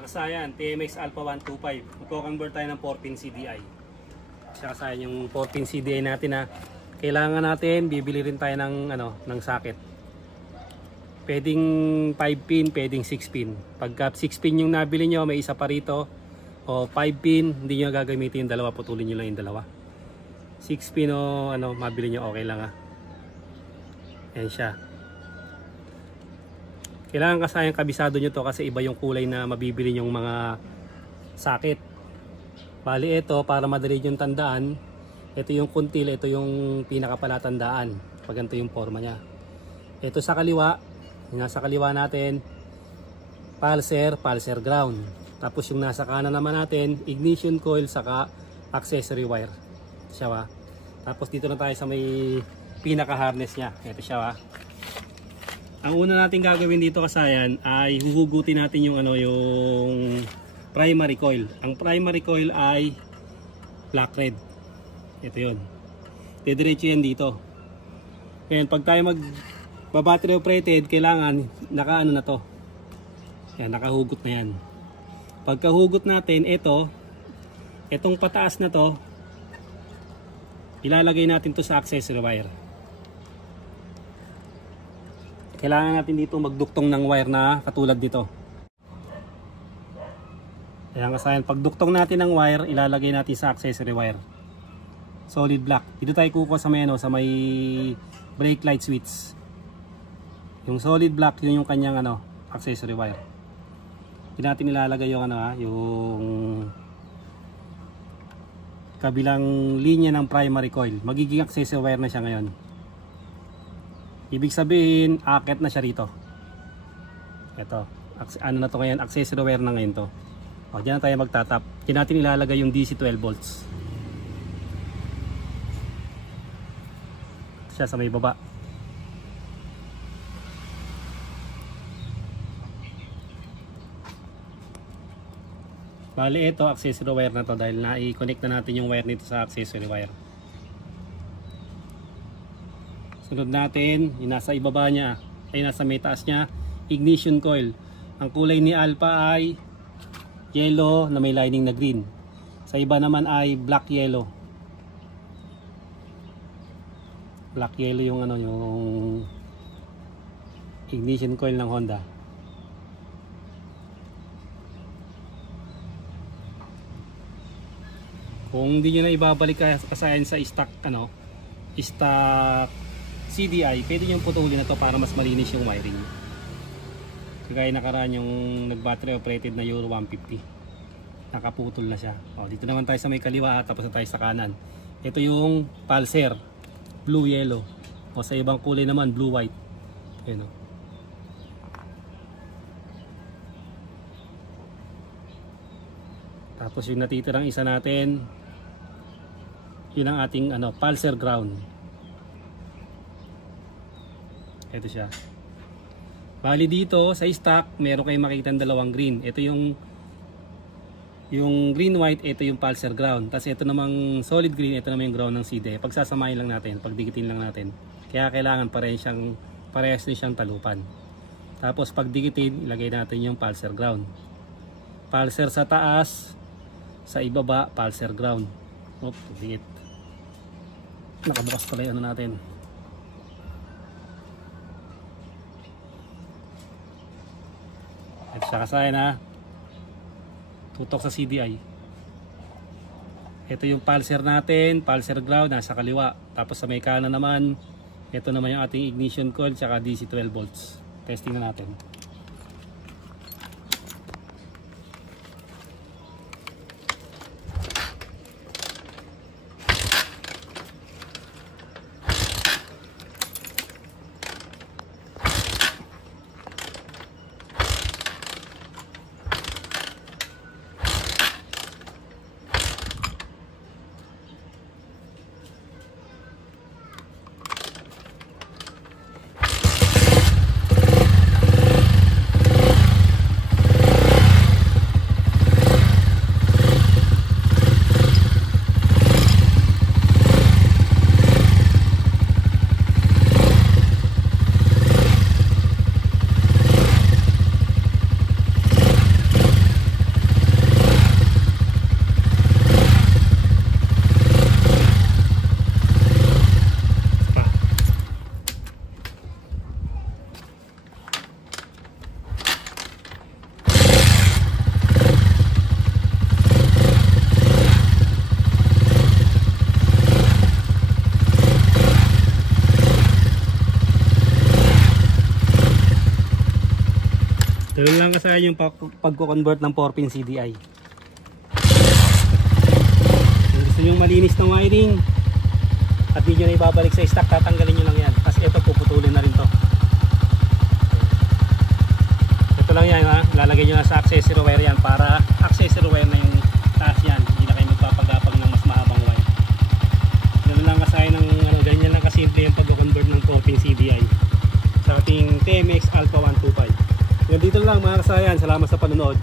Kasayan, TMX Alpha 125. Magko-convert tayo ng 14 CDI. Kasayan yung 14 CDI natin na kailangan natin, bibili rin tayo ng ng socket. Pwedeng 5 pin, pwedeng 6 pin. Pagka 6 pin yung nabili nyo, may isa pa rito. O 5 pin, hindi nyo gagamitin yung dalawa, putulin nyo lang yung dalawa. 6 pin o mabili nyo, okay lang Ayan siya. Kailangan kasayang kabisado nyo to kasi iba yung kulay na mabibili yung mga socket. Bali ito, para madali yung tandaan, ito yung kuntil, ito yung pinakapalatandaan pag ganito yung forma nya. Ito sa kaliwa, nasa kaliwa natin, pulser ground. Tapos yung nasa kanan naman natin, ignition coil saka accessory wire. Siya ba? Tapos dito na tayo sa may pinaka harness nya. Ito siya ba? Ang una natin gagawin dito kasayan ay huhugutin natin yung yung primary coil. Ang primary coil ay black red. Ito 'yon. Didiretso yan dito. Ngayon pag tayo battery operated, kailangan naka na to. Yan, nakahugot na yan. Pagkahugot natin itong pataas na to, ilalagay natin to sa accessory wire. Kailangan natin dito magduktong ng wire na katulad dito. Ayan kasayan, pagduktong natin ng wire, ilalagay natin sa accessory wire. Solid black. Dito tayo kukuha sa may brake light switch. Yung solid black, yun yung kanyang accessory wire. Hindi natin ilalagay yung yung kabilang linya ng primary coil. Magiging accessory wire na siya ngayon. Ibig sabihin, akit na siya rito. Ito, na to ngayon, accessory wire na ngayon to. O, dyan na tayo magtatap. Diyan natin ilalagay yung DC 12 volts. Siya sa may baba. Bali ito, accessory wire na to dahil na-i-connect na natin yung wire nito sa accessory wire. Sunod natin, yung nasa ibaba niya, ay nasa may taas niya, ignition coil. Ang kulay ni Alpha ay yellow na may lining na green. Sa iba naman ay black yellow. Black yellow yung yung ignition coil ng Honda. Kung hindi nyo na ibabalik kasayan sa stock stock CDI, pwede yung putulin na to para mas malinis yung wiring. Kagaya nakaraan yung nag-battery operated na Euro 150. Nakaputol na siya. O, dito naman tayo sa may kaliwa, tapos na tayo sa kanan. Ito yung pulser, blue yellow. O sa ibang kulay naman, blue white. Ayan o. Tapos yung natitirang isa natin, yun ang ating pulser ground. Ito siya. Bali dito sa stock, meron kayong makikita dalawang green. Ito yung green white, ito yung pulser ground. Tapos ito namang solid green, ito naman yung ground ng CD. Pagsasamahin lang natin, pagdikitin lang natin. Kaya kailangan parehas din siyang talupan. Tapos pagdikitin, ilagay natin yung pulser ground. Pulser sa taas, sa ibaba, pulser ground. Oop, dikit. Nakabukas pala yung natin. At siya kasayan tutok sa CDI. Ito yung pulser natin, pulser ground nasa kaliwa. Tapos sa may kanan naman, ito naman yung ating ignition coil tsaka DC 12 volts. Testing na natin. kasayan yung pagko-convert ng 4-pin CDI. Kung gusto nyo malinis ng wiring at di nyo na ibabalik sa stock, tatanggalin nyo lang yan. Tapos ito puputulin na rin to. Ito lang yan ha, lalagay nyo na sa accessory wire yan para accessory wire na yung taas yan. Hindi na kayo magpapagapag ng mas mahabang wire. Ganun lang kasayan ng ganyan lang kasimple yung pagko-convert ng 4-pin CDI sa ating TMX Alpha 125. Ngayon dito lang mga kasayan, salamat sa panonood.